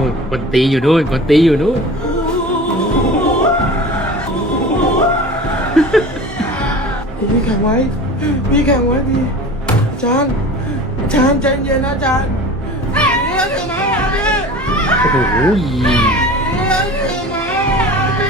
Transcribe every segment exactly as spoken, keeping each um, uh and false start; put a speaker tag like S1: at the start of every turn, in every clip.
S1: นู่นคนตีอยู่นู่นคนตีอยู่นู่น
S2: พี่แข่งไว้พี่แข่งไว้พี่จานจานใจเย็นนะจานเลิกถือไม้มาพี่
S1: โอ้โห
S2: เลิกถือไม้พี่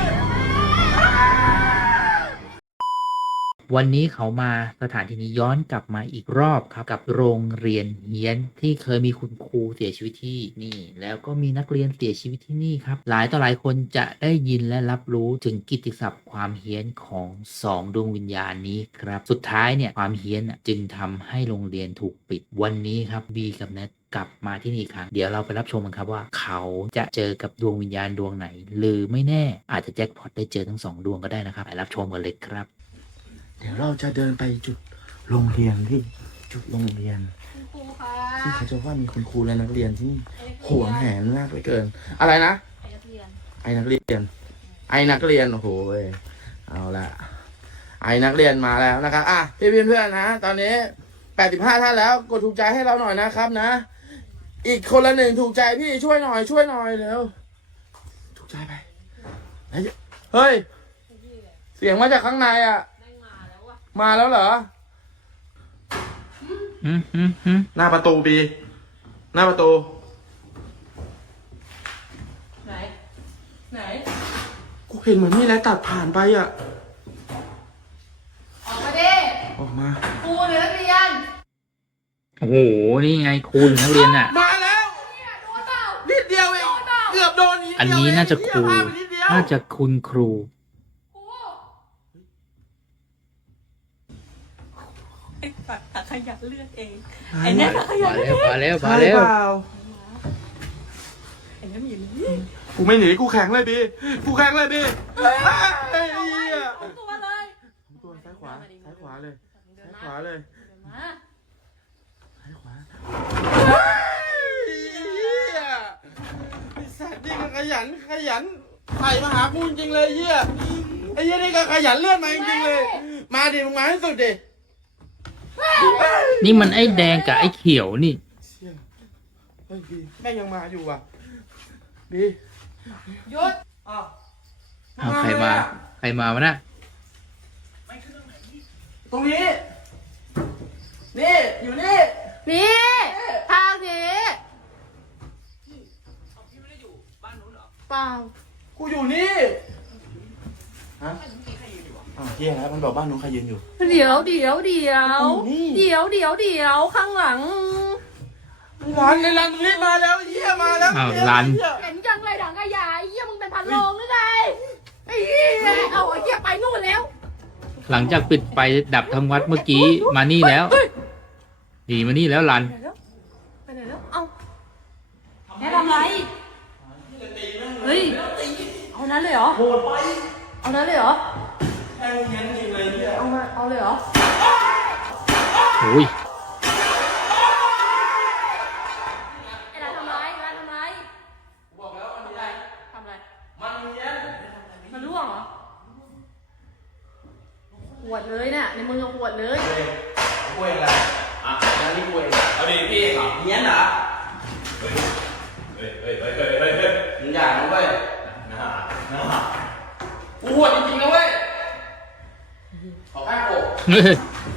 S1: วันนี้เขามาสถานที่นี้ย้อนกลับมาอีกรอบครับกับโรงเรียนเฮี้ยนที่เคยมีคุณครูเสียชีวิตที่นี่ แล้วก็มีนักเรียนเสียชีวิตที่นี่ครับหลายต่อหลายคนจะได้ยินและรับรู้ถึงกิตติศัพท์ความเฮี้ยนของสองดวงวิญญาณนี้ครับสุดท้ายเนี่ยความเฮี้ยนจึงทำให้โรงเรียนถูกปิดวันนี้ครับบีกับแนทกลับมาที่นี่อีกครั้งเดี๋ยวเราไปรับชมกันครับว่าเขาจะเจอกับดวงวิญญาณดวงไหน หรือไม่แน่อาจจะแจ็คพอตได้เจอทั้งสองดวงก็ได้นะครับไปรับชมกันเลยครับ
S2: เดี๋ยวเราจะเดินไปจุดโรงเรียนพี่จุดโรงเรียน
S3: คุณครูคะ
S2: ที่เขาจะว่ามีคุณครูและนักเรียนที่นี่หวงแหนมากเหลือเกิน อะไรนะ
S3: ไอ้นักเรียน
S2: ไอ้นักเรียน ไอ้นักเรียนโอ้โหเอาละไอ้นักเรียนมาแล้วนะครับอ่ะพี่เพื่อนๆนะตอนนี้แปดสิบห้าท่านแล้วกดถูกใจให้เราหน่อยนะครับนะ อีกคนละหนึ่งถูกใจพี่ช่วยหน่อยช่วยหน่อยเร็วถูกใจไปเฮ้ยเสียงมาจากข้างในอ่ะ
S3: มาแล้วอะ
S2: มาแล้วเหรอ
S1: อืมอืมอืม
S2: หน้าประตูปีหน้าประตู
S3: ไหน ไหน
S2: กูเห็นเหมือนมีอะไรตัดผ่านไปอ่ะ
S3: ออกมาดิ
S2: ออกมา
S3: ครูหรือนักเรียน
S1: โอ้โหนี่ไงครูหรือนักเรียนอ่ะ
S2: มาแล้ว
S3: เนี่ยโดนเปล่า
S2: นิดเดียวเองเกือบโดนนิดเดียว
S1: อันนี้น่าจะครู
S2: เองนิดเดียว
S1: น่าจะคุณครู
S3: ครู
S4: ไอ้ฝักถักขยะเลือดเอง
S2: ไอ้
S4: ไอ้
S2: เนี่
S4: เนี่ย ยถักขยะ
S1: มา
S4: เลือ
S1: แล้
S4: ด
S1: ว
S4: เอง
S1: มาแล้วมาแล้ว
S2: ใช่เปล่า
S4: ไอ้เนี่ยมันอยู่นี่
S2: กูไม่หนีกูแข็งเลยพี่กูแข็งเลยพี่เฮ้ยเฮ้ยเหี้ย
S3: เอาตัวเลย
S2: ตัวซ้ายขวาซ้ายขวาเลย
S3: เดิ
S2: ซ้าน ย
S3: มา
S2: ขวาเลย
S3: เดินมา
S2: ซ้ายขวาเฮ้ยเหี้ยไอ้สัตว์นี่ก็ขยันขยันไถ่มาหากูจริงๆเลยเหี้ยไอ้เหี้ยนี่ก็ขยันเลื่อนมาจริงๆเลย มาดิมึงมาให้สุดดิ
S1: นี่มันไอ้แดงกับไอ้เขียวนี่
S2: เชี่ยเฮ้ยบีแม่งยังมาอยู่อ่ะบี
S3: หยุด
S2: อ้าว
S1: เอาใครมา ใครมาวะน่ะ
S2: ตรงนี้ นี่ อยู่นี่
S3: นี่ทางนี้เปล่า
S2: กูอยู่นี่ฮะอ้าวเฮียแล้วมันบอกบ้านนู้นใครยืนอยู่
S3: เดี๋ยวเดี๋ยวเดี๋ยว
S2: อยู่นี่
S3: เดี๋ยวเดี๋ยวเดี๋ยวข้างหลัง
S2: ร้านในร้านตรงนี้มาแล้วเฮียมาแล้ว
S1: อ้าว
S2: เหี้ย
S1: ร้าน
S2: เหี้ย
S3: เห็นจังเลยถังขยะไอ้เหี้ยมึงเป็นพันโลงหรือไงไอ้เหี้ยเอาไอ้เหี้ยไปนู่นแล้ว
S1: หลังจากปิดไฟดับทั้งวัดเมื่อกี้มานี่แล้วหนีมานี่แล้วรัน
S3: ไปไหนแล้วไปไหนแล้วเอาแกทำไรเฮ้ยเอานั้นเลยเหรอ
S2: โหดไป
S3: เอานั้นเลยเหรอ
S2: แม่งเงี้ยจริงเลยเฮีย
S3: เอามาเอาเลยเหรอ
S1: โอ้ย
S3: ไอ้นายทำไรไอ้นายทำไร
S2: บอกแล้วมันมีอะไร
S3: ทำไร
S2: มันเงี้ย
S3: มันร่วงเหรอขวดเลยเนี่ยในมือขวดเลย
S2: กูเองแหละอ่ะงานนี้กูเอง
S5: เอาดิพี่ครับ
S2: เงี้ยเหรอ
S5: เฮ้ย เฮ้ย เฮ้ย เฮ้ย เฮ้ย เฮ้ย เฮ้ย
S2: มึงอย่านะเว้ย
S5: น่าน่า
S2: กูโหดจริงๆนะเว้ยขอแค่โก
S1: เฮ้ย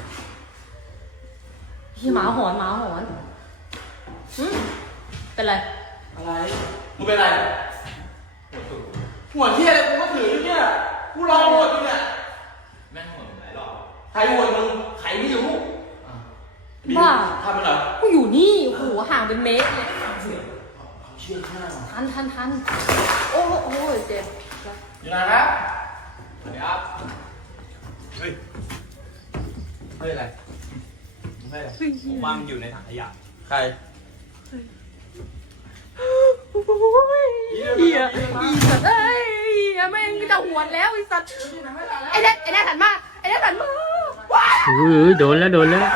S3: พี่หมาหอนหมาหอนอืมเป็นไร
S2: อะไรมึงเป็นอะไรหัวเที่ยอะไรกูก็ถืออยู่เนี่ยกูรอโหวตอยู่เนี่ย
S5: แม่งหัวหลายรอบ
S2: ใครโหวตมึงใครไม่รู้
S3: บ้า
S2: ทำมันเหรอ
S3: กูอยู่นี่โอ้โหห่างเป็นเมตรเลย
S2: เขาเชื่อข้า
S3: ทันทันทันโอ้โหโอ้ยเจ็บ
S2: อยู่ไหนครับ
S5: สวัสดีครับ เฮ้ย
S2: เฮ้ยอะไรไม่อะไร
S5: ผมวางอยู่ในถังขยะ
S2: ใคร
S3: เฮียอีสัตว์เอ้ยเฮียแม่งมีแต่หวนแล้วไอ้สัตว์ไอ้เด็ดไอ้เด็ดหันมาไอ้เด็ดหันมาว้า
S1: เฮ้ยโดนแล้วโดนแล้ว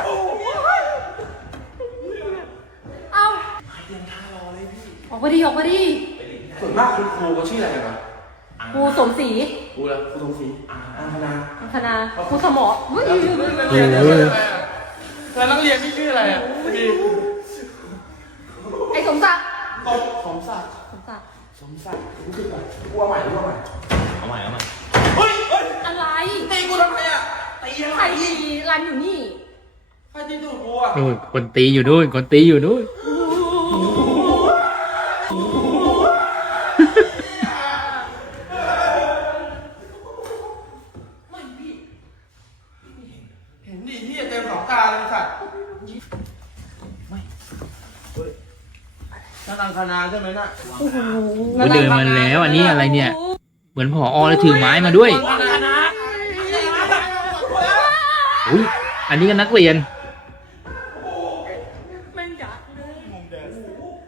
S3: เอาออกมาดิออกมาดิ
S2: ส่วนมากคุณครูเขาชื่ออะไรกันวะ
S3: ครูสมศรี
S2: ครูละครูทงศรีอังคณา
S3: อังคณาครูสมอเฮ้ย
S2: แล้วนักเรียนนี่ชื่ออะไรอ่ะพี่
S3: ไอ้สมศักดิ์
S2: ตบสมศักดิ์
S3: สมศักดิ์
S2: สมศักดิ์รู้สึกอ่ะกลัวใหม่กลัวใหม่
S5: เอาใหม่เอาใหม่
S2: เฮ้ยเฮ้ย
S3: อะไร
S2: ตีกูทำไมอ่ะตีทำ
S3: ใค
S2: ไม
S3: รตีรันอยู่นี่
S2: ใครตีตูดกูอ่ะ
S1: นู่นคนตีอยู่นู่นคนตีอยู่นู่น
S2: เห็นดิที่เต็มสองตาเลยสัตว์ไม่เฮ้ยน่าตังคณาใช่ไหมน่ะ
S3: โอ้โห
S1: โอ้ยเดินมาแล้วอันนี้อะไรเนี่ย เหมือนผอเลยถือไม้มาด้วย
S2: คณานะ
S1: อุ้ยอันนี้ก็นักเรียน
S3: แม่งดักเลยแม่งดัก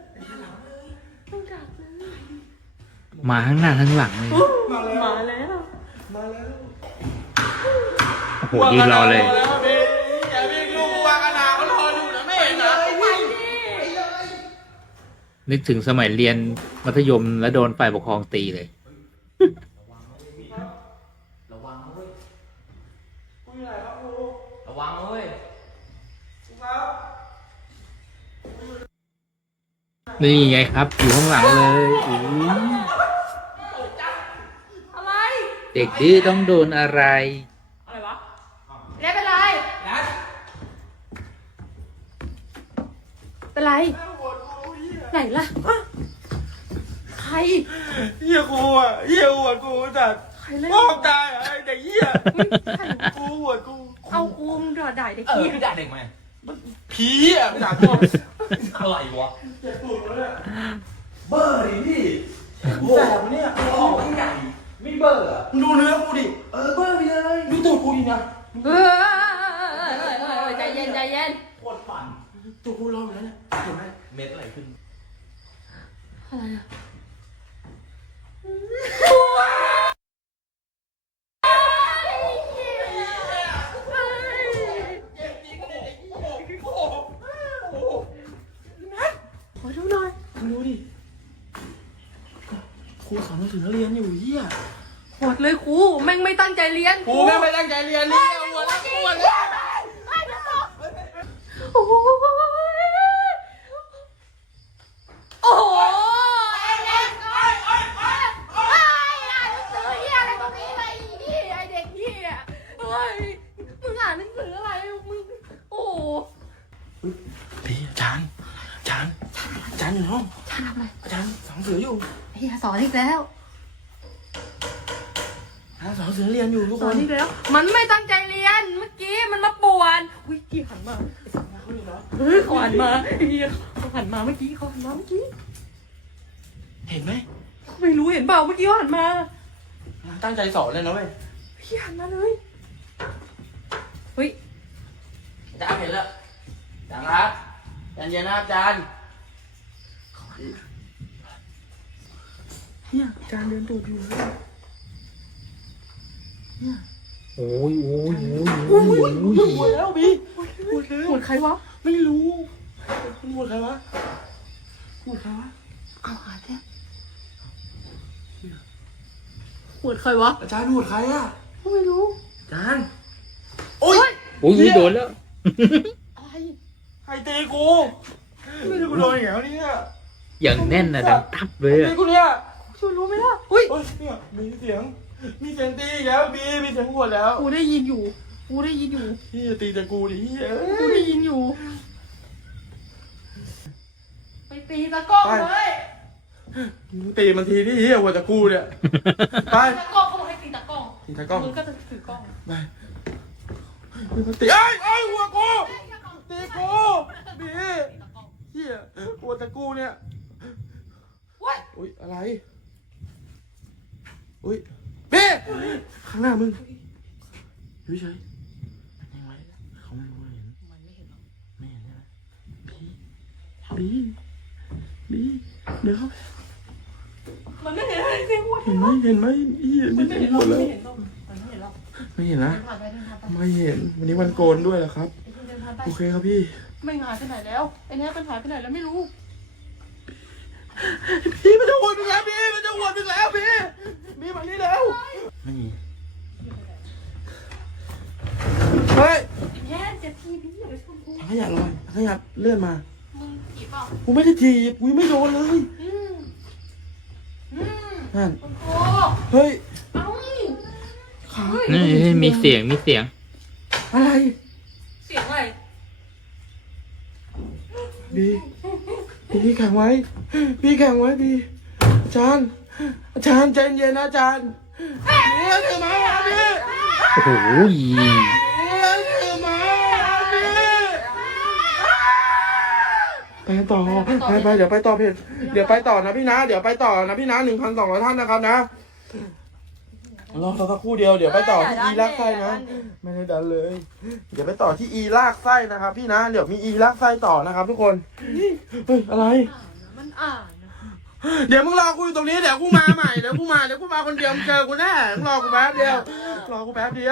S3: เลย
S1: มาข้างหน้าทั้งหลังเลย
S2: มาแล้ว
S3: มาแล้ว
S2: มาแล้ว
S1: โอ้โหยืนรอเลย
S2: มาแล้วพี่อย่าวิ่งลูกวางคณาเขารออยู่นะไม่เห็นนะ
S3: ไปดิ
S1: นึกถึงสมัยเรียนมัธยมแล้วโดนฝ่ายปกครองตีเลย
S2: ระวังเว้ยกูอยู่ไหนครับครู
S5: ระวังเว้ย
S2: ครูครับ
S1: นี่ไงครับ อยู่ข้างหลังเลยอู้
S3: อะไร
S1: เด็กดื้อต้องโดนอะไร
S3: อะไรวะแล้เป็นไรเป็นไร ไหนล่ะใคร
S2: เฮียกูอ่ะเฮียหัวกูจัด
S3: ใครเล่น
S2: พ่อตายอ่ะไอ้เด็กเฮียกูหัวกู
S3: เอากูมึงด่าด่าเด็ก
S5: เออ
S3: ขี้
S5: พี่ด่าเด็กไหม
S2: ผีอ่ะไม่ด่าพ่อ
S5: อะไรวะ
S2: เจ็บตูดแล้วเนี่ยเบอร์ดิพี่กูแสบเนี่ยกูออกไม่ใหญ่
S5: ไม่เบอร์อะ
S2: มึงดูเนื้อกูดิเออเบอร์ไปเลยดูตูดกูดินะ
S3: เฮ้ยใจเย็นใจเย็น
S5: โคตรปั่น
S2: ตูดกูร้อนอยู่แล้วเนี่ยเห็นไหม
S5: เม็ดอะไรขึ้น
S3: อะไรอะขอดูหน่อย
S2: มึงดูดิครูสอนหนังสือนักเรียนอยู่เฮีย
S3: โหดเลยครูแม่งไม่ตั้งใจเรียน
S2: ครูแม่งไม่ตั้งใจเรียนนี่หัวแล้วหัวแล้ว
S3: โอ้โหโอ้โหไอ้เด็กไอ้ไอ้ไอ้ไอ้อ่านหนังสือเหี้ยอะไรตรงนี้เลยนี่ไอ้เด็กเหี้ยเฮ้ยมึงอ่านหนังสืออะไรมึงโอ้โห
S2: พี่อาจารย์อาจารย์อาจารย์อยู่ในห้อง
S3: ท่านทำอะไร
S2: อาจารย์สอนหนังสืออยู่
S3: เฮียสอนอีกแล้ว
S2: อาจารย์สอนหนังสือนักเรียนอยู่ทุก
S3: ส
S2: ค
S3: อน
S2: น
S3: อีกแล้ว มันไม่ตั้งใจเรียนเมื่อกี้มันมาป่วนอุ้ยกี่หันมาเฮ้ยเขาหันมาเฮียเขาหันมาเมื่อกี้เขาหันมาเมื่อกี้
S2: เห็นไหม
S3: ไม่รู้เห็นเปล่าเมื่อกี้เขาหันมา
S2: ตั้งใจสอนเลยนะเว้ย
S3: เฮียหันมาเลยเฮ้ย
S2: อาจารย์เห็นแล้วอาจารย์ครับใจเย็นนะอาจารย์เฮียอาจารย์เดินตูดอยู่เลย
S1: โอ้ยโอ้ยโอ้ย
S2: โอ้
S1: โอ้
S2: ย
S1: ย
S2: ห
S1: โอ้
S2: ม
S1: ย
S2: ดแล้วพี่หมดแล้ว
S3: หมดใครวะ
S2: ไม่รู้หมดใครวะหมดใครวะ
S3: เอาหาแท้หมดใครวะ
S2: อาจารย์หมดใครอ่ะ
S3: ไม่รู้
S2: อาจารย์โอ้ย
S1: โอ้ยโดนแล้ว
S3: อะไร
S2: ใครตีกูไม่รู้กูโดนอย่างเนี้ย
S1: อย่างแน่นนะดังตับเลย
S2: ตี
S1: อะ
S2: กูเนี่ย
S3: ช่วยรู้ไหมล่ะเฮ้ย
S2: โอ้ยเนี่ยมีเสียง มีเสียงตีอีกแล้วบีมีเสียงหัวแล้ว
S3: กูได้ยินอยู่กูได้ยินอยู่
S2: พี่จะตีแต่กูดิพี่เอ้
S3: กู
S2: ย
S3: ได้ยินอยู่ ไปตีตะกร้องเลย
S2: มึงตีมันทีที่เฮียหัวแต่กูเนี่ยไป
S3: ตะกร้องเขาบอกให้ตีตะกร้อง
S2: ตีตะกล้อง
S3: มึงก็จะถือกล้อง
S2: ไปมึงตีไอ้ไอ้ยหัวกูตีกูบีเฮียหัวแต่กูเนี่ย
S3: ว้ย
S2: อุ้ยอะไรอุ้ยบีข้างหน้ามึงอยู่เฉยยังไงเขาไม่รู้เห็น
S3: มันไม่เห็นหรอก
S2: ไม่เห็นใช่ไหมบีบีเดี๋ยวเขา
S3: มันไม่เห็นอะไรสิหัว
S2: เห็นไหมเห็นไหมอีเห็น
S3: มัน
S2: ไม่
S3: ไม่
S2: เห็
S3: เห็
S2: น
S3: น
S2: ห
S3: หร
S2: ม
S3: อก
S2: ด
S3: มัน
S2: แล้ว
S3: ไม่เห็นหรอกมันไม่เห็นหรอก
S2: ไม่เห็นนะ
S3: เดินผ่านไปเดินผ่านไป
S2: ไม่เห็นวันนี้วันโกนด้วยเหรอครับ
S3: ไอ้ที่เดินผ่านไป
S2: โอเคครับพี่
S3: ไม่หายไปไหนแล้วไอ้เนี้ยเป็นหายไปไหนแล้วไม่รู้
S2: พี่มันจะหวดอีกแล้วพี่มันจะหวดอีกแล้วพี่พี่มานี่แล้วไม่มีเฮ้ย
S3: แย่เจ็บทีพี่อย่าไปชนกู
S2: ถังขยะลอยถังขยะเลื่อนมา
S3: มึงเก็บบเปล่า
S2: กูไม่ได้ถีบกูยังไม่โดนเลย
S3: อืมอืม
S2: นั่น
S3: คุณครู
S2: เฮ้ย
S3: เอ้า
S2: ขา
S1: นี่มีเสียงมีเสียง
S2: อะไร
S3: เสียงอะไร
S2: บีบีแข็งไว้บีแข็งไว้บีอาจารย์ อาจารย์ใจเย็นนะอาจารย์บีถือไม้มาบี
S1: โอ้โห
S2: บีถือไม้มาบีไปต่อไปไปเดี๋ยวไปต่อเพจเดี๋ยวไปต่อนะพี่นะ เดี๋ยวไปต่อนะพี่นะหนึ่งพันสองร้อยท่านนะครับนะรอสักครู่เดียวเดี๋ยวไปต่อที่อีลากไส้นะไม่ได้ดันเลย เดี๋ยวไปต่อที่อีลากไส้นะครับพี่นะเดี๋ยวมีอีลากไส้ต่อนะครับทุกคนเฮ้ยอะไร
S3: มันอ่านนะ
S2: เดี๋ยวมึงรอกูอยู่ตรงนี้เดี๋ยวกูมาใหม่เดี๋ยวกูมาเดี๋ยวกูมาคนเดียวมึงเจอกูแน่มึงรอกูแป๊บเดียวรอกูแป๊บเดียว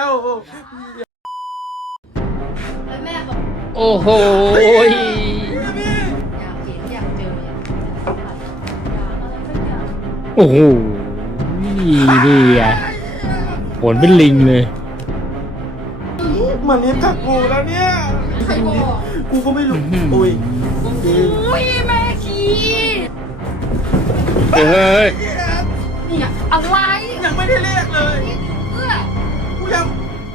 S3: แล้วแม่บอก
S1: โอ้โห
S3: อยากเห็นอยากเจออยากอะไรสักอย่าง
S1: โอ้โหนี่อ่ะผลเป็นลิงเลย
S2: มันนี่กักกูแล้วเนี่ย
S3: ใครบอก
S2: กูก็ไม่รู้
S1: อื้อหือ
S2: อุ้ย
S3: อุ้ยแม่ขี้
S1: เฮ้ย
S3: เนี่ยอะไร
S2: ยังไม่ได้เรียกเลย
S3: เอื้อ
S2: กูยัง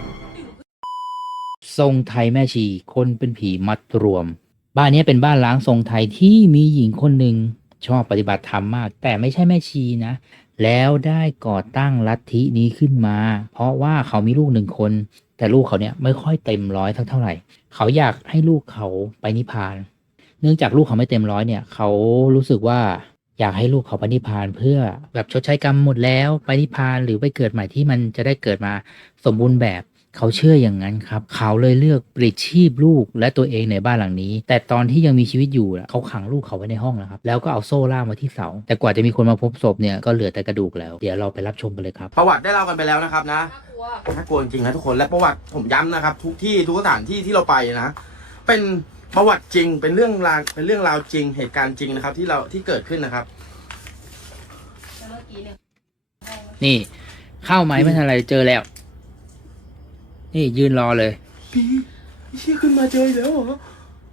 S1: ทรงไทยแม่ชีคนเป็นผีมัดรวม บ้านนี้เป็นบ้านล้างทรงไทยที่มีหญิงคนหนึ่งชอบปฏิบัติธรรมมาก แต่ไม่ใช่แม่ชีนะ แล้วได้ก่อตั้งลัทธินี้ขึ้นมา เพราะว่าเขามีลูกหนึ่งคน แต่ลูกเขาเนี่ยไม่ค่อยเต็มร้อยเท่าเท่าไหร่ เขาอยากให้ลูกเขาไปนิพพาน เนื่องจากลูกเขาไม่เต็มร้อยเนี่ย เขารู้สึกว่าอยากให้ลูกเขาไปนิพพานเพื่อแบบชดใช้กรรมหมดแล้วไปนิพพานหรือไปเกิดใหม่ที่มันจะได้เกิดมาสมบูรณ์แบบ เขาเชื่ออย่างนั้นครับ เขาเลยเลือกปลิดชีพลูกและตัวเองในบ้านหลังนี้ แต่ตอนที่ยังมีชีวิตอยู่น่ะเขาขังลูกเขาไว้ในห้องนะครับ แล้วก็เอาโซ่ล่ามมาที่เสา แต่กว่าจะมีคนมาพบศพเนี่ยก็เหลือแต่กระดูกแล้ว เดี๋ยวเราไปรับชมกันเลยครับ
S2: ประวัติได้เล่ากันไปแล้วนะครับนะ
S3: น่ากลัว
S2: น่ากลัวจริงๆนะทุกคนและประวัติผมย้ำนะครับ ทุกที่ทุกสถานที่ที่เราไปนะ เป็นประวัติจริงเป็นเรื่องราวเป็นเรื่องราวจริงเหตุการณ์จริงนะครับ ที่เราที่เกิดขึ้นนะครับ
S3: แล้วเมื่อกี้เนี่ย
S1: นี่เข้าไหมไม่ทันไรเจอแล้ว นี่ยืนรอเลย
S2: พี่เชี่ยขึ้นมาเจออีกแล้วเหรอ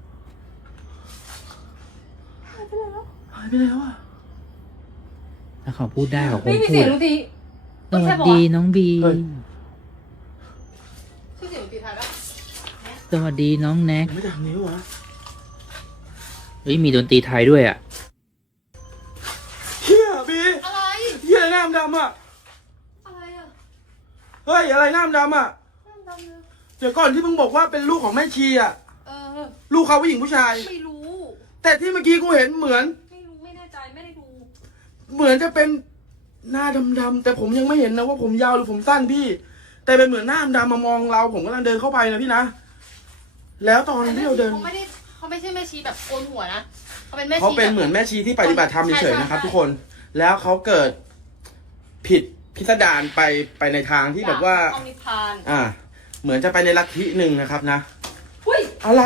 S2: หายไปแล้วหายไปแล้วอ่ะ
S1: ถ้าเขาพูดได้เขาคง
S3: ไม่มี
S1: พู
S3: เสีย
S1: ด
S3: งดนตรี
S1: สวัสดีน้องบี
S3: ใช่เสียงดนตรีไทยปะ
S1: สวัสดีน้องแน็ก
S2: ไม่ได้ทำนิ้ววะ
S1: เฮ้ยมีดนตรีไทยด้วยอ่ะ
S2: เฮียพี่
S3: อะไร
S2: เฮียอะไรหน้าดำอ่ะ
S3: อะไรอ่ะ
S2: เฮ้ยอะไรหน้าดำอ่ะ
S3: นั่งดำเลย
S2: เดี๋ยวก่อนที่มึงบอกว่าเป็นลูกของแม่ชีอ่ะ
S3: เออ
S2: ลูกเขาผู้หญิงผู้ชาย
S3: ไม่รู้
S2: แต่ที่เมื่อกี้กูเห็นเหมือน
S3: ไม่รู้ไม่แน่ใจไม่ได้ดู
S2: เหมือนจะเป็นหน้าดำๆแต่ผมยังไม่เห็นนะว่าผมยาวหรือผมสั้นพี่ แต่เป็นเหมือนหน้าดำมามองเราผมกำลังเดินเข้าไปนะพี่นะ แล้วตอนที่เราเดิน
S3: เขาไม่ได้เขาไม่ใช่แม่ชีแบบโกนหัวนะเขาเป็นแม่ชี
S2: เขาเป็น
S3: แบบ
S2: เหมือนแม่ชีที่ปฏิบัติธรรมเฉยๆนะครับ
S3: ใช่ใช่
S2: ทุกคน แล้วเขาเกิดผิดพิสดารไปไปในทางที่แบบว่า
S3: เอานิพพาน
S2: อ่า เหมือนจะไปในลัทธิหนึ่งนะครับนะ
S3: อุ้ย
S2: อะไร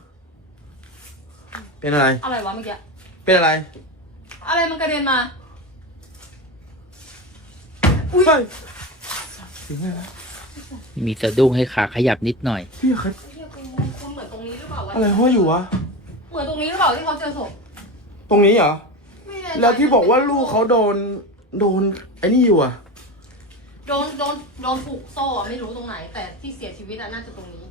S2: เป็นอะไร
S3: อะไรวะเมื่อกี้
S2: เป็นอะไร
S3: อะไรมันกระเด็นมา
S2: เฮ้ยเสียงอะไรวะ
S1: มีสะดุ้งให้ขาขยับนิดหน่อย
S2: พี่ครับ
S3: เฮียคุณคุณเหมือนตรงนี้หรือเปล่าวะ
S2: อะไรห้อยอยู่วะ
S3: เหมือนตรงนี้หรือเปล่าที่เขาเจอศพ
S2: ตรงนี้เหรอ
S3: ไม่น่ใจ
S2: แล้วที่บอกว่าลูกเขาโดนโดนไอ้นี่อยู่อ่ะ
S3: โดนโดนโดนผูกโซ่อะไม่รู้ตรงไหน แต่ที่เสียชีวิตอะน่าจะตรงนี้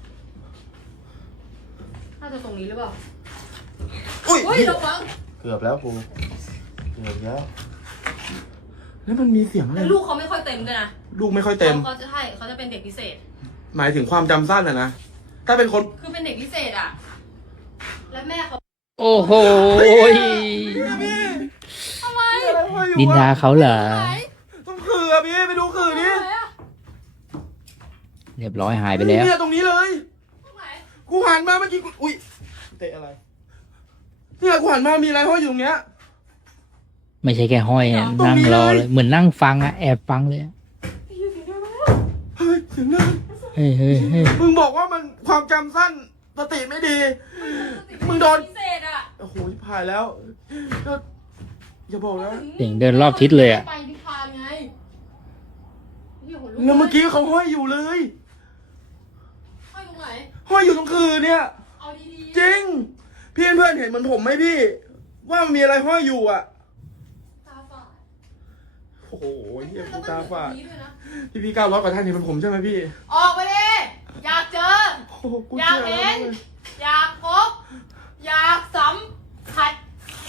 S3: น่าจะตรงนี้หรือเปล่า
S2: อุ้ย
S3: อุ้ยระวัง
S2: เกือบแล้วครูเกือบแล้ว แล้วมันมีเสียงอะไร
S3: แล้วลูกเขาไม่ค่อยเต็มด้วยนะ
S2: ลูกไม่ค่อยเต็ม
S3: เขาจะใช่เขาจะเป็นเด็กพิเศษ
S2: หมายถึงความจำสั้นอะนะ ถ้าเป็นคน
S3: คือเป็นเด็กพิเศษอะและแม่เขา
S1: โอ้โห
S2: พี่
S3: อะไร
S2: อะไรห้อยอยู่
S1: ดินดาว
S2: ะ
S1: เขาเหรอ
S3: ไหน
S2: ต้องคืออะพี่ไปดูคือนี่
S3: ไหนอะ
S1: เรียบร้อยหายไปแล้ว
S2: เนี่ยตรงนี้เลย
S3: ตรงไหน
S2: กูหันมาเมื่อกี้กูอุ้ยเตะอะไรเนี่ยกูหันมามีอะไรห้อยอยู่ตรงเนี้ย
S1: ไม่ใช่แค่ห้อยอะ
S2: ตรงนี้
S1: นั่งรอ
S2: เลย
S1: เลย เหมือนนั่งฟังอะแอบฟังเลยอะ
S2: เฮ้ยเสียงนั่น
S1: เฮ้ยเฮ้ยเฮ้ย
S2: มึงบอกว่ามันความจำสั้นสติไม่ดี มึงโดน
S3: พิเศษอะ
S2: โอ้โหผ่านแล้วก็อย่าบอกนะ
S1: เสียงเดินรอบทิศเลยอะ
S3: ไปนิพพานไงเหี้ยขนลุ
S2: แล้วเมื่อกี้เขาห้อยอยู่เลย
S3: ห้อยตรงไหน
S2: ห้อยอยู่ตรงคือเนี่ย
S3: เอาดีๆ
S2: จริง พพี่เพื่อนเห็นเหมือนผมไหมพี่ ว่ามันมีอะไรห้อยอยู่อ่ะ
S3: ตาฝาด
S2: โอ้โหเฮียกูตาฝาด
S3: แล้วมันอยู่ตรงนี้ด้วยนะ
S2: พี่พี่ก้าวร้อยกว่าท่านนี่เป็นผมใช่ไหมพี่
S3: ออกไปดิอยากเจอ
S2: โอ้โหกู
S3: อยาก
S2: ชื่
S3: เห็น
S2: แล้วว้ย
S3: อยากพบ อยากสัมผัส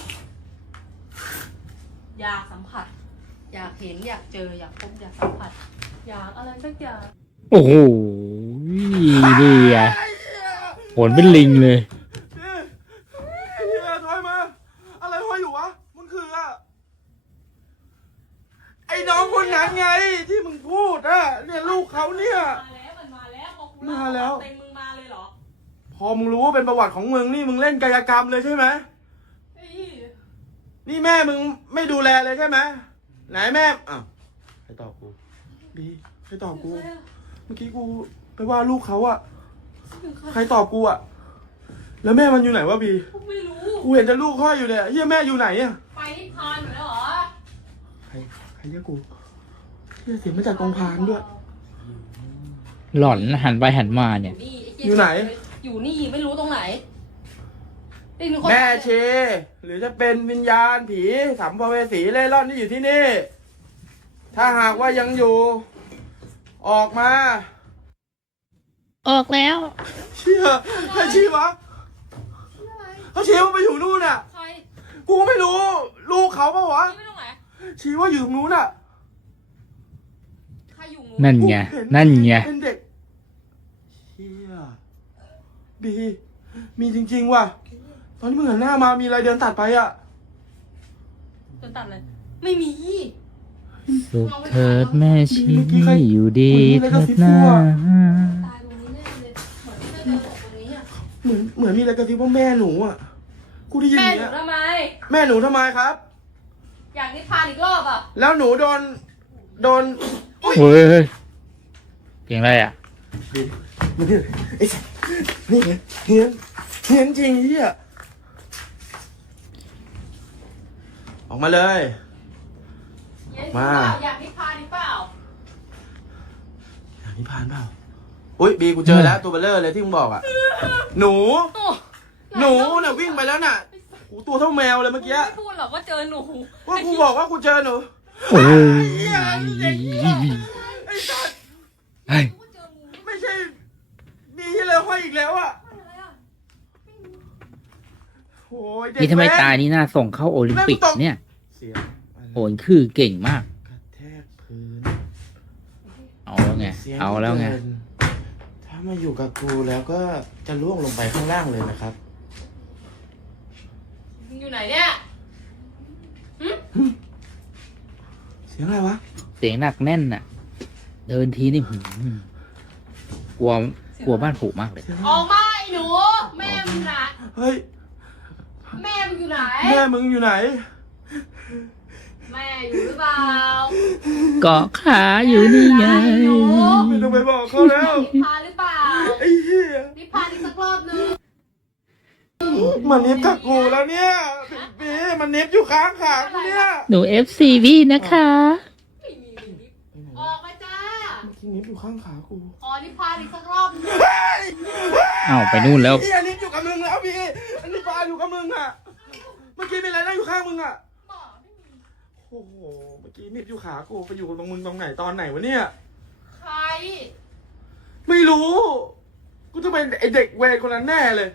S3: อยากสัมผัส อยากเห็น อยากเจอ อยากพบ อยากสัมผัส อยากอะไรสักอย่าง
S1: โอ้โหนี่อ่ะผลเป็นลิงเลย
S2: พี่เฮียถอยมา อะไรห้อยอยู่วะมันคืออะไอ้น้องคนนั้นไงที่มึงพูดอะเนี่ยลูกเขาเนี่ย
S3: มาแล้วมันมาแล้วพอกู
S2: มาแล้ว
S3: เต็มมึงมาเลยเหรอ
S2: พอมึงรู้ว่าเป็นประวัติของมึงนี่มึงเล่นกายกรรมเลยใช่ไหม
S3: ไอ้
S2: นี่แม่มึงไม่ดูแลเลยใช่ไหมไหนแม่อ้าวใครตอบกูดีใครตอบกู เมื่อกี้กูไปว่าลูกเขาอะใครตอบกูอะแล้วแม่มันอยู่ไหนวะบี
S3: กูไม่รู้
S2: กูเห็นแต่ลูกห้อยอยู่เนี่ยเฮียแม่อยู่ไหนอะ
S3: ไปนิพพานอยู่แล้วเหรอ
S2: ใครใครเรียกกูเฮียเสียงมาจากกองพานด้วย
S1: หล่อนหันไปหันมาเนี่ย
S3: นี่ไเ
S2: อยู่ไหน
S3: อยู่นี่ไม่รู้ตรงไหนได้ยินคน
S2: แม่เช หรือจะเป็นวิญญาณผีสัมภเวสีเล่ร่อนที่อยู่ที่นี่ ถ้าหากว่ายังอยู่ ออกมา
S1: ออกแล้ว
S2: เชี่ยใครชี้วะเขาชี้ว่าไปอยู่นู่นน่ะ
S3: ใคร
S2: กูก็ไม่รู้ ลูกเขาปะวะ
S3: ไม่ตรงไหน
S2: ชี้ว่าอยู่ตรงนู้นน่ะ
S3: ใครอยู่
S1: นั่นไง
S2: กูเห็
S1: นั่นไง
S2: เป็นเด็กเชี่ยบี มีจริงๆว่ะ ตอนที่มึงหันหน้ามามีอะไรเดินตัดไปอ่ะ
S3: จนตัดเลย ไม่มี
S1: สุขเถิดแม่ชีอยู่ดีเถิดนา
S3: ตายตรงนี้แน่เลยเหมือนที่เจอศพตรงนี้อ่ะ
S2: เหมือนเหมือนมีอะไรกระซิบว่าแม่หนูอ่ะ กูได้ยินอ
S3: แม่
S2: ย่าง
S3: หนู
S2: เงี้ย
S3: ทำไม
S2: แม่หนูทำไมครับ
S3: อยากนิพพานอีกรอบอ่ะ
S2: แล้วหนูโดน โดน
S1: เฮ้ยเสียงอะไรอ่ะ
S2: มันนี่ไอ้สัสนี่ไงเฮียนเฮียนจริงเฮียออกมาเลย มา
S3: อยากนิพพานอีกเปล่า
S2: อย่างนี้ผ่านเปล่าอุ้ยบีกูเจอแล้วตัวเบลเลอร์เลยที่มึงบอกอ่ะ หนู
S3: โอ้
S2: หนูน่ะวิ่งไปแล้วน่ะหูตัวเท่าแมวเลยเมื่อกี้
S3: ไม่พูดหรอกว่าเจอหนู
S2: ว่ากูบอกว่ากูเจอหนู
S1: โอ้ย
S2: เหี้ยเด็กเหี้ยไอ้สัส
S1: เฮ้ย
S3: กูเจองู
S2: ไม่ใช่มีที่เลยห้อยอีกแล้วอ่ะ
S3: อะไรอ่ะ
S2: โอ้ยเด็ก
S1: นี่ทำไม
S2: แว้น
S1: ตานี่น่าส่งเข้าโอลิมปิกเนี่ย
S2: เสียงอะไร
S1: โหนคือเก่งมาก
S2: กระแทกพื้น
S1: เอาแล้วไง
S2: สีย
S1: เอาแล้วไง
S2: ดินถ้ามาอยู่กับกูแล้วก็จะล่วงลงไปข้างล่างเลยนะครับ
S3: มึงอยู่ไหนเนี่ย
S2: เสียงอะไรวะ
S1: เสียงหนักแน่นน่ะ เดินทีนี่หืมกลัวกลัวบ้านผุมากเลย
S2: เสียง
S3: ออกมาไอ้หนู แม่มึงไหน
S2: เฮ้ย
S3: แม่มึงอยู่ไหน
S2: แม่มึงอยู่ไหน
S3: แม่อยู่หรือเปล่า
S1: เกาะขาอยู่นี่ไง
S2: ไม่ต้องไปบอกเขาแล้ว
S3: นิพพานหรือเปล่า
S2: ไอ้เหี้ย
S3: นิพพานอีกสักรอบนึง
S2: มันเน็บกับกูแล้วเนี่ยบีมันเน็บอยู่ข้างขากูเนี่ย
S1: หนู เอฟ ซี วีนะคะ
S3: ไม่มีลิฟต์ออกมาจ้า
S2: เมื่อกี้เน็บอยู่ข้างขากู
S3: ขอนิพพานอีกสักรอบนึง
S2: เฮ้ย
S1: อ้าวไปนู่นแล้ว
S2: เหี้ยเน็บอยู่กับมึงแล้วพี่อันนี้ปลาอยู่กับมึงอ่ะ เมื่อกี้มีอะไรนั่งอยู่ข้างมึงอ่ะ
S3: หมอไม่มี
S2: โอ้โห เมื่อกี้เน็บอยู่ขากูไปอยู่ตรงมึงตรงไหนตอนไหนวะเนี่ย
S3: ใคร
S2: ไม่รู้ กูจะเป็นไอเด็กเวรคนนั้นแน่เลย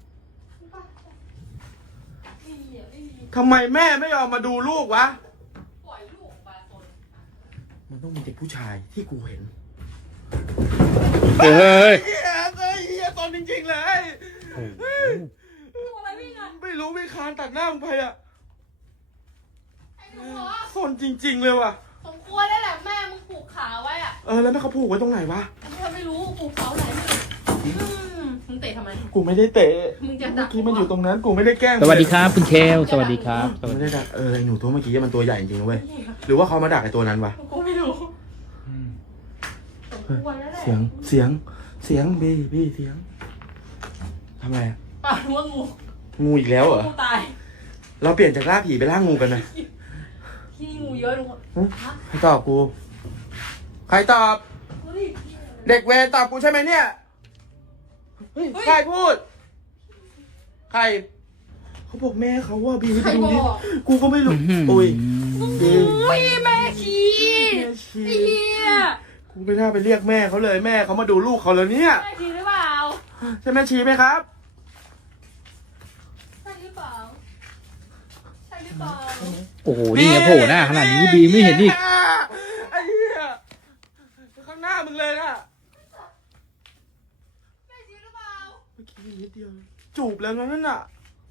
S3: ไม่มีอ่ะไม่มี
S2: ทำไมแม่ไม่ยอมมาดูลูกวะ
S3: ปล่อยลูกออกมาคน
S2: มันต้องมีเด็กผู้ชายที่กูเห็น
S1: เฮ้ย
S2: เฮียเฮ้ยเฮียตอนจริงๆเลย
S3: ตัวอะไรวิ่งอ่ะ
S2: ไม่รู้ไม่คานตัดหน้ามึงไปอ่ะ
S3: ไอ้หนูเหรอ
S2: สนจริง ๆ เลยว่ะ
S3: สมควรได้แหละแม่มึงผูกขาไว้อ่ะ
S2: เออแล้วแม่เขาผูกไว้ตรงไหนวะ
S3: เธอไม่รู้ผูกเสาไหนไม่รู้อืมมึงเตะทำไม
S2: กูไม่ได้เตะ
S3: มึงจะดั
S2: เมื่อก กี้มันอยู่ตรงนั้น กูไม่ได้แกล้ง
S1: สวัสดีครับคุณเคลสวัสดีครับส
S2: กู
S1: วัส
S2: ไม่
S1: ดี
S2: ได้ดักเออไอ้หนูตัวเมื่อกี้มันตัวใหญ่จริงๆเว้ย หรือว่าเขามาดักไอ้ตัวนั้นวะ
S3: กูไม่รู้สมควรแล้วแหละ
S2: เสียง เสียง เสียงบีบีเสียงทำไมอะ
S3: ป่ารู้ว่างู
S2: งูอีกแล้วเหรอ
S3: งูตาย
S2: เราเปลี่ยนจากล่าผีไปล่างูกันนะ
S3: ที่นี่งูเยอะลุง
S2: ฮะใครตอบกู ใครตอบ
S3: เฮ้ย
S2: เด็กเวรตอบกูใช่ไหมเนี่ย เฮ้ย ใครพูด ใครเขาบอกแม่เขาว่าบี
S3: ใคร
S2: ดู
S3: บ
S2: ดิ
S3: อก
S2: กูก็ไม่รู้
S1: อื้อหือ
S2: โอ้ยบี
S3: อุ้ยแม่ชี้
S2: แม่ชี
S3: ไอ้เหี้ย
S2: กูไม่น่าไปเรียกแม่เขาเลยแม่เขามาดูลูกเขาแล้วเนี่ย
S3: แม่ชี้หรือเปล่า
S2: ใช่แม่ชีไหมครับ
S3: ใช่หรือเปล่าใช่หรือเปล่า
S1: โอ้โหนี่ไงโผล่หน้าขนาดนี้บีไม่เห็นอีก
S2: ไอ้เหี้ยข้างหน้ามึงเลยนะ
S3: แม่ชี้หรือเปล่า
S2: เมื่อกี้นิดเดียวจูบแล้วนะนั่นน่ะ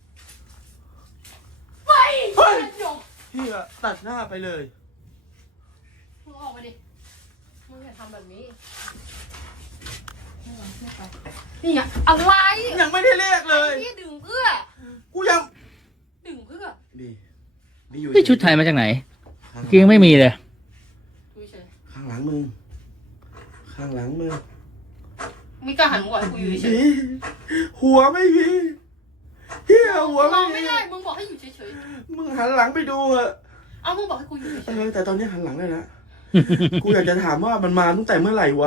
S3: เฮ้ย
S2: เฮ้ย
S3: หยก
S2: เหี้ยตัดหน้าไปเลย
S3: มึงออกมาดิมึงอย่าทำแบบนี้ไม่ไหวไม่ไปนี่อะอะไร
S2: ยังไม่ได้เรียกเลย
S3: ไอ้นี่ดึงเพื่อ
S2: กูยัง
S3: ดึงเพื่อ
S2: บีบีอยู่
S1: นี่ชุดไทยมาจากไหน
S2: ข้าง
S1: เมื่อกี้ยังไม่มีเลย
S3: ดูเฉย
S2: ข้างหลังมึงข้างหลังมึง
S3: มีกล้าหันหัวให้กูอยู่เฉ
S2: บี
S3: ย
S2: หัวไม่มีเหี้ยหัว
S3: ม
S2: ไม่
S3: อง
S2: มี
S3: ไม่ได้มึงบอกให้อยู่เฉย
S2: มึงหันหลังไปดูเหอะ
S3: ๆเอามึงบอกให้กูอยู่เฉ
S2: เอย อแต่ตอนนี้หันหลังเลยนะ กูอยากจะถามว่ามันมาตั้งแต่เมื่อไหร่วะ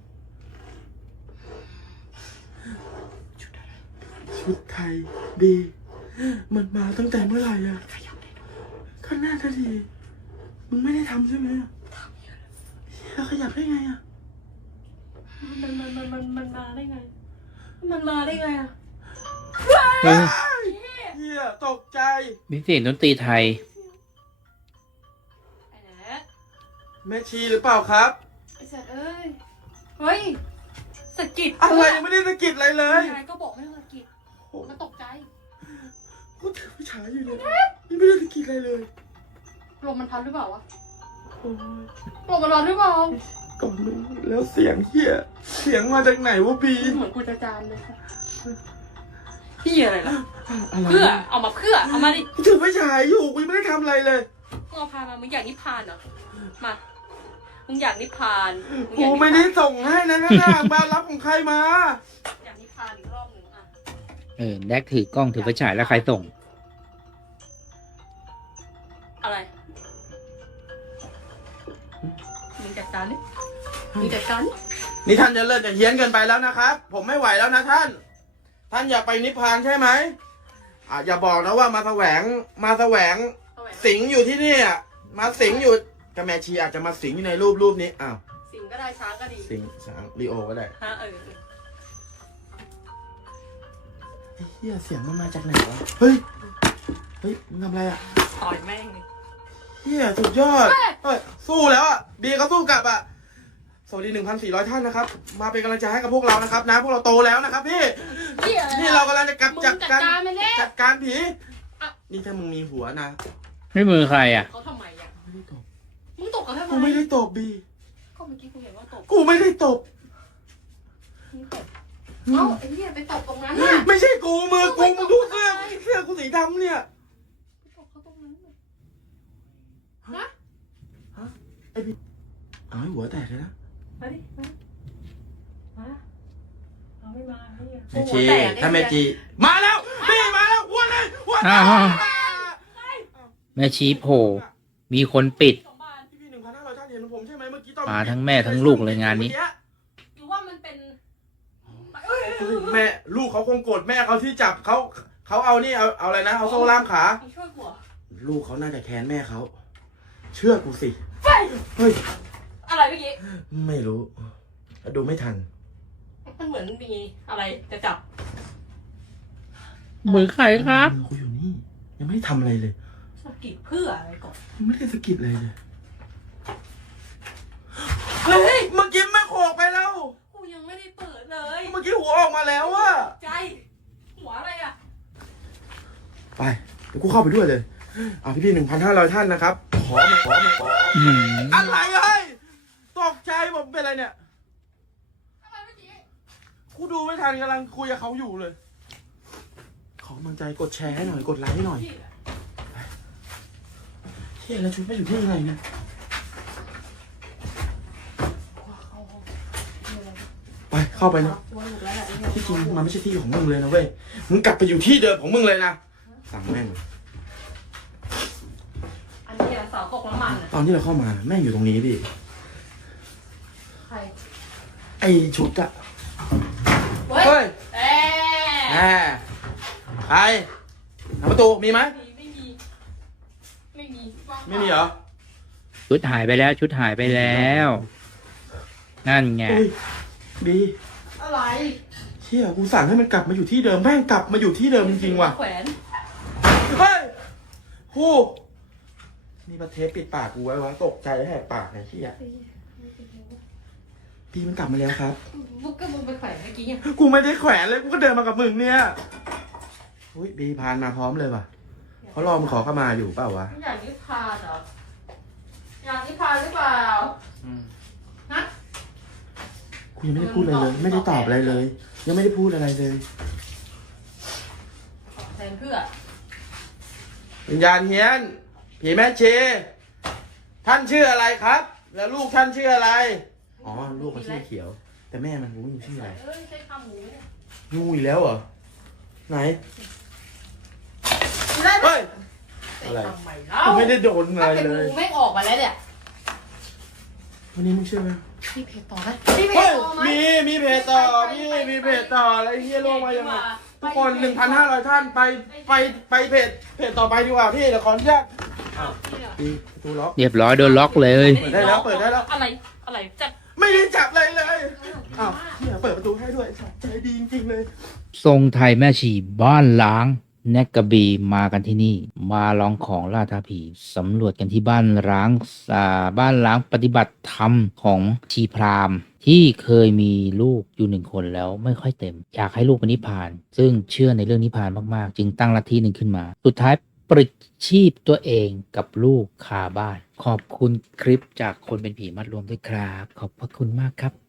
S2: ชุดไทยดี มันมาตั้งแต่เมื่อไหร่อะก็น่าจะดี มึงไม่ได้ทำใช่ไหมทำเฮียขยับได้ไงอะ
S3: ๆมันมันมันมันมันมาได้ไง มันมาได้ไงอะ
S1: เออ
S2: เฮียตกใจ
S1: มีเสียงดนตรีไทย
S3: ไอ้แหละ
S2: แม่ชีหรือเปล่าครับ
S3: ไอ้สัตว์เอ้ยเฮ้ยสะกิด
S2: อะไรยังไม่ได้สะกิดอะไรเลย
S3: ยายก็บอกไม่ต้องสะกิดมันตกใจ
S2: กูถือไฟฉายอยู่เลยยังไม่ได้สะกิดอะไรเลย
S3: ลมมันพัดหรือเปล่าวะ
S2: โอ้ย
S3: ลมมันร้อนหรือเปล่า
S2: ก่อนมึงแล้วเสียงเฮียเสียงมาจากไหนวะบี
S3: เหมือนกูจะจามเลยค่ะพี่อะไรล่ะ
S2: อะไร
S3: เพื่อเอามาเพื่อเอามาดิ
S2: กูถือไฟฉายอยู่กูยังไม่ได้ทำอะไรเลย
S3: มึงเอาพามามึงอยากนิพพานเหรอมามึงอยากนิพพานงอ
S2: กู
S3: ยากนิพพาน
S2: ไม่ได้ส่งให้นะนะนะมารับของใครมา
S3: อยากนิพพานอีกรอบหนึ่งอ่ะ
S1: เออแดกถือกล้องถือไฟฉายแล้วใครส่ง
S3: อะไรมึงจัดการดิมึงจัดการดิ
S2: นี่ท่านจะเลิกจะเฮี้ยนเกินไปแล้วนะครับ ผมไม่ไหวแล้วนะท่าน ท่านอยากไปนิพพานใช่ไหมอ่ะอย่าบอกนะว่ามาแสวงมาแสวง
S3: เอาแหวน
S2: สิงอยู่ที่นี่อ่ะมาสิงอยู่กระแมชีอาจจะมาสิงอยู่ในรูปรูปนี้อ้าว
S3: สิงก็ได้ช้างก็ดี
S2: สิงสางลีโอก็ได้
S3: ฮะเออ
S2: ไอ้เหี้ยเสียงมันมาจากไหนวะเฮ้ยเฮ้ยมึงทำอะไรอ่ะ
S3: ต่อยแม่งเลย
S2: เหี้ยสุดยอดเฮ้ยสู้แล้วอ่ะบีเขาสู้กลับอ่ะสวัสดีหนึ่งพันสี่ร้อยท่านนะครับ มาเป็นกำลังใจให้กับพวกเรานะครับ นะพวกเราโตแล้วนะครับพี่
S3: เหี้ยอะไร
S2: นี่เรากำลังจะกลับ
S3: มึง
S2: จั
S3: จั
S2: ด
S3: ด
S2: การ
S3: การมันเด้
S2: จัดการผี
S3: อ่ะ
S2: นี่ถ้ามึงมีหัวนะ
S1: ไม่มือใครอ่ะ
S3: เขาทำไมอ่ะ
S2: ไม่ได้ตบ
S3: มึงตกเขาทำไม
S2: กูไม่ได้ตบบี
S3: ก็เมื่อกี้กูเห็นว่าตก
S2: กูไม่ได้ตบ
S3: มึงตกเอ้าไอ้เหี้ยไปตกตรงนั้นน่ะ
S2: ไม่ใช่กูมือกูมึงดูเสื้อเสื้อกูสีดำเนี่ย
S3: ไปตกเขาตรงนั้นน่ะฮะ
S2: เอาให้หัวแตกเลยนะ
S3: มาดิมามาเอาไม่มาเหี้ย
S2: แม่ชีถ้าแม่จีมาแล้วนี่มาแล้วหัวเลยหัว
S1: อ้าว แม่ชี้โผล่มีคนปิด
S3: สองบาท
S2: พี่หนึ่งพันห้าร้อยท่านเห็นผมใช่ไหมเมื่อกี้ตอน
S1: มาทั้งแม่ทั้งลูกเลยงานนี้
S3: หรือว่ามันเป็นเอ้ย
S2: เฮ้ยแม่ลูกเขาคงโกรธแม่เขาที่จับเขาเขาเอานี่เอาเอาอะไรนะเอาโซ่ล่ามขา
S3: มึงช่วยกูเหรอ
S2: ลูกเขาน่าจะแค้นแม่เขาเชื่อกูสิ
S3: เฮ้ย
S2: เฮ้ย
S3: อะไรเมื่อกี้
S2: ไม่รู้ดูไม่ทัน
S3: มันเหมือนมีอะไรจะจับ
S1: มือใครครับ
S2: มือกูอยู่นี่ยังไม่ได้ทำอะไรเลย
S3: สะกิดเพื่ออะไรก่อน
S2: ยังไม่ได้สะกิดเลยเลยเฮ้ยเมื่อกี้แม่โขกไปแล้ว
S3: กูยังไม่ได้เปิดเลย
S2: เมื่อกี้หัวออกมาแล้วอะ
S3: ใจหัวอะไรอ่ะ
S2: ไปเดี๋ยวกูเข้าไปด้วยเลยเอาพี่พี่หนึ่งพันห้าร้อยท่านนะครับขอมาขอมาขอ
S1: อืม
S2: อะไรเฮ้ยตกใจผมเป็นอะไรเนี่ย
S3: อะไรเมื่อกี้
S2: กูดูไม่ทันกำลังคุยกับเขาอยู่เลย ขอกำลังใจกดแชร์ให้หน่อยกดไลค์ให้หน่อย
S3: ที่อะ
S2: เฮ้ยแล้วชุดไม่อยู่ที่ไหนเนี่ย
S3: เอาเอาเอาอะไร
S2: ไปเข้าไปนะ
S3: ตัวหลุดแล้วแหละไอ้เนี่ย
S2: ที่จริงมันไม่ใช่ที่ของมึงเลยนะเว้ยมึงกลับไปอยู่ที่เดิมของมึงเลยนะสั่งแม่ง
S3: อันนี้อะเสาตกน้ำมันอ่ะ
S2: ตอนที่เราเข้ามาแม่งอยู่ตรงนี้ดิ
S3: ใคร
S2: ไอชุดอะ
S3: เฮ้ย
S2: เฮ้ย
S3: เอ๊
S2: แหมใครหาประตูมีไหม
S3: ไม่มี ไม่มีว่างเปล่า
S2: ไม่มีเหรอ
S1: ชุดหายไปแล้วชุดหายไปแล้ว นั่นไง
S2: อุ้ยบี
S3: อะไร
S2: เชี่ยกูสั่งให้มันกลับมาอยู่ที่เดิมแม่งกลับมาอยู่ที่เดิมจริงๆว่ะ
S3: แขวน
S2: เฮ้ยฮู้นี่ประเทศปิดปากกูไว้วะตกใจแหกปากไอ้เชี่ยบีมันกลับมาแล้วครับ
S3: มึงก็มึงไปแขวนเมื่อกี้ไง
S2: กูไม่ได้แขวนเลยกูก็เดินมากับมึงเนี่ยอุ้ยบีพานมาพร้อมเลยว่ะเขารอมึงขอเข้ามาอยู่เปล่าวะ
S3: ไม่อยากนิพพานเหรอ อยากนิพพานหรือเปล่า ฮะ
S2: กูยังไม่ได้พูดอะไรเลย ไม่ได้ตอบอะไรเลย ยังไม่ได้พูดอะไรเลย
S3: ตอบแทนเพื่อ
S2: วิญญาณเฮียนผีแม่ชีท่านชื่ออะไรครับ แล้วลูกท่านชื่ออะไรอ๋อลูกมันชื่อเขียว แต่แม่มันรู้อยู่ชื่ออะไร
S3: เอ้ยใช้คำหมูเนี่ย
S2: งูอีกแล้วเหรอไหน
S3: ได้ไหม
S2: เฮ้ย
S3: ใช้
S2: อะไร
S3: คำใหม่เล่า
S2: กูไม่ได้โดนอะไร
S3: ถ้าเป็น
S2: เลย
S3: งูไม่ออกมาแล้วเนี่ย
S2: วันนี้มึงเชื่อไหม
S3: พี่เพจต่อไหมพี่เพจ
S2: เฮ้ย
S3: ต่อไหม
S2: มีมีเพจต่อมีมีเพจต่ออะไรเฮียลงมายังไงทุกคนหนึ่งพันห้าร้อยท่านไปไปไปเพจเพจต่อไปดีกว่าพี่เดี๋ยวขออนุญาต
S3: อ้าวพี่เนี่ย
S2: ดีประตูล็อก
S1: เรียบร้อยโดนล็อกเลย
S2: เปิดได้แล้วเปิดได้แล้ว
S3: อะไร อะไรจัด
S2: ไม่ได้จับอะไรเลยอ้าวเฮียเปิดประตูให้ด้วยใจดีจริงๆเลย
S1: ทรงไทยแม่ชีบ้านล้างแนกกระบีมากันที่นี่ มาลองของล่าท้าผีสำรวจกันที่บ้านร้างอ่าบ้านล้างปฏิบัติธรรมของชีพราหมณ์ที่เคยมีลูกอยู่หนึ่งคนแล้วไม่ค่อยเต็ม อยากให้ลูกเป็นนิพพาน ซึ่งเชื่อในเรื่องนิพพานมากๆ จึงตั้งลัทธิหนึ่งขึ้นมา สุดท้ายปลิดชีพตัวเองกับลูกคาบ้าน ขอบคุณคลิปจากคนเป็นผีมัดรวมด้วยครับ ขอบพระคุณมากครับ